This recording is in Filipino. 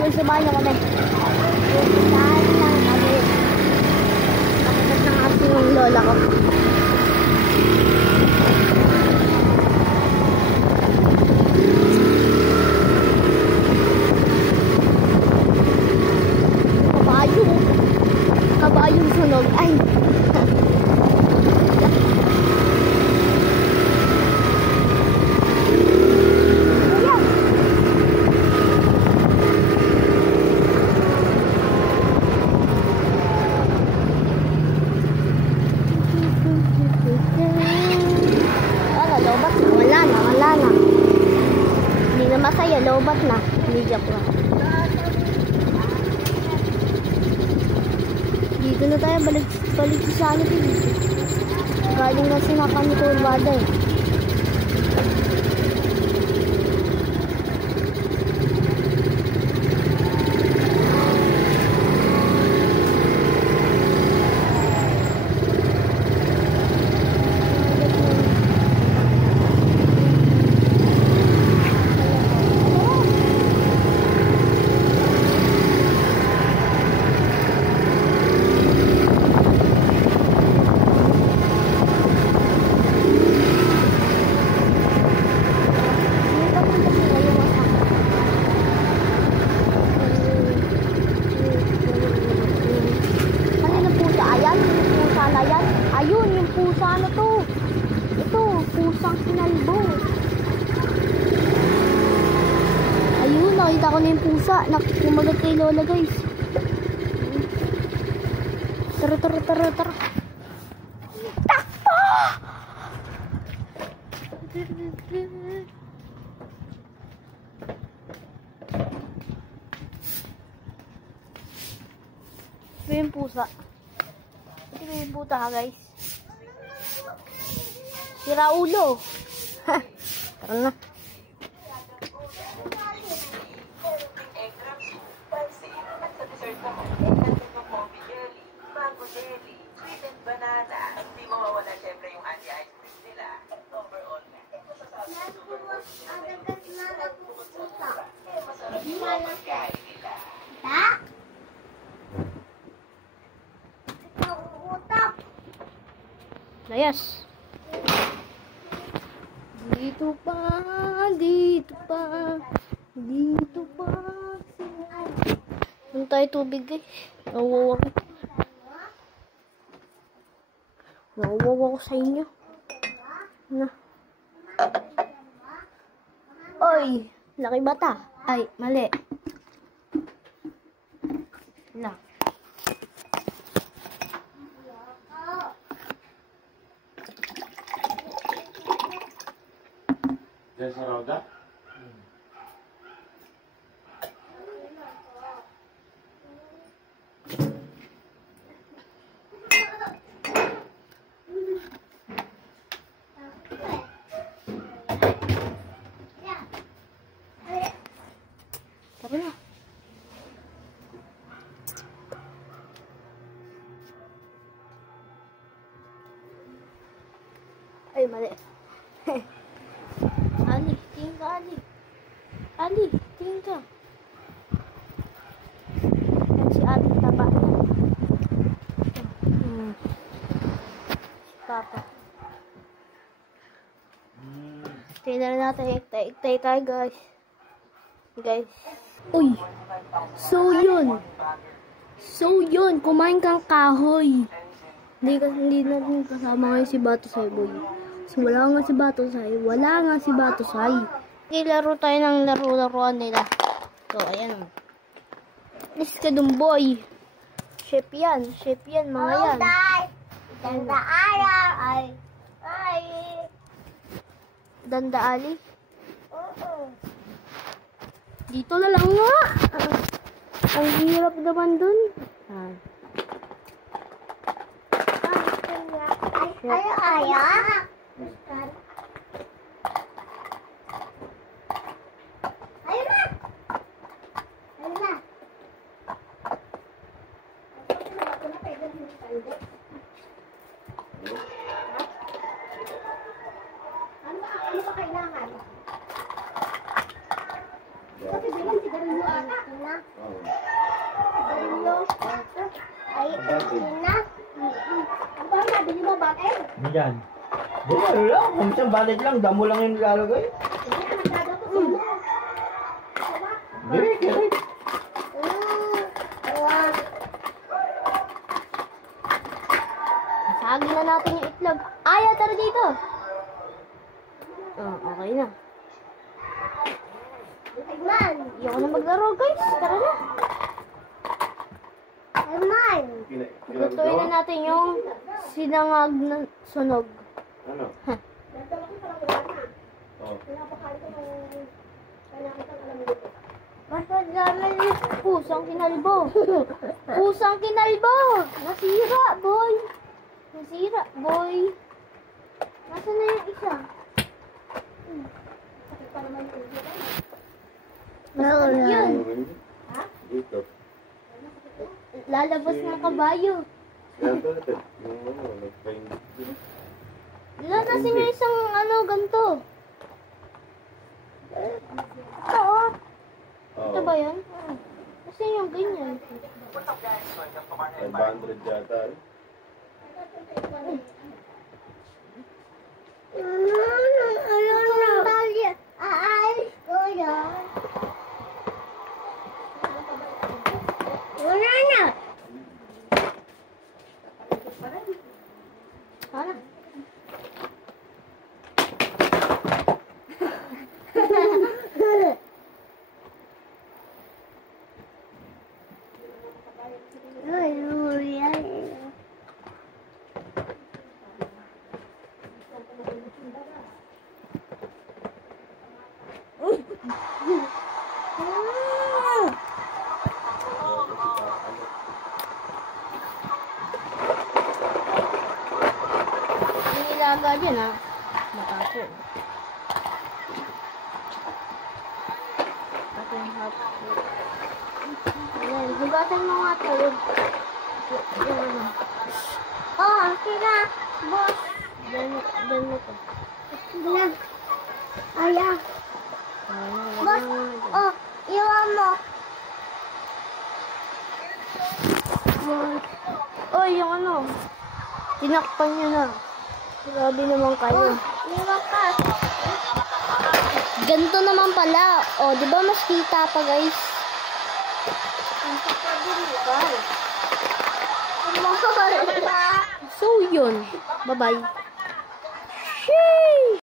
guys, samahan niyo kami. Pupuntahan lang kami. Nakagat ng asin ng lola ko. Kabayong sunog. Ay! Masaya, lobat na. Hindi joke lang. Dito na tayo, balik sa ano dito. Galing na sinakan ni Kurbada eh. Ayun, yung pusa na to. Ito, pusang kinalbo. Ayun, nakita ko na yung pusa. Kumagat kay Lola, guys. Tara. Takbo! Ito yung pusa. Ito yung puta ha, guys. Sira ulo. Tara na. Hindi mawawala syempre yung anti-ice cream nila. Overall na. Layas. Dito pa. Doon tayo tubig guys. Nawawa ko sa inyo. Na. Oy, laki bata. Ay, mali. Na. Diyan sa roda? Tara na. Ay, mali. Ali, tingin ka, Ali. Ali, tingin ka. Yan si Ali, taba. Si Papa. Tingnan natin, iktay tayo, guys. Uy! So yun, kumain kang kahoy. Hindi natin kasama ngayon si Batosay, boy. So, wala nga si Batosay. Laro tayo ng laro-laruan nila. So, ayan. Miss ka dun, boy. Chef yan, mga yan. Danda araw, ay. Danda Ali? Dito na lang nga. Ang hirap naman dun. Ayaw. Ano ba kailangan? Kasi bilang sigarilyo ata. Ay, na. Ang ba, sabi niyo ba bakit? Diyan. Ano lang, kung isang balit lang, damo lang yung nilalagay. Hindi, kaya. Sagin na natin yung itlog. Aya, tara dito. Oh, okay na. Ayman. Ayoko na maglaro, guys. Tara na. Ayman. Lutuin na natin yung sinangag na sunog. Ano? Oh. Basta namin pusang kinalbo. Pusang kinalbo. Nasira, boy. Nasira, boy. Nasaan na yung isa? Nasaan yun? Dito. Lalabas ng kabayo. Kaya ba ito? Yung ano, nagpain. Nasaan yung isang ano, ganito? Ito, oh. Ito ba yun? Kasi yung ganyan. 500 yata. Aalis ko yan. Wala na. Ano? Ang ilaga dyan, ha? Matapo. Ito yung hapo. Ayan, hugasan mo nga ito. Yan, ano. Oh, sila. Boss. Diyan mo to. Sila. Aya. Ayan, Boss. ayan. Oh, iwan mo. Oy, yung ano. Tinakpan nyo na. Grabe naman kayo. Iwan ka. Ganito naman pala. O, di ba mas kita pa, guys? So, yun. Bye-bye. Sheesh!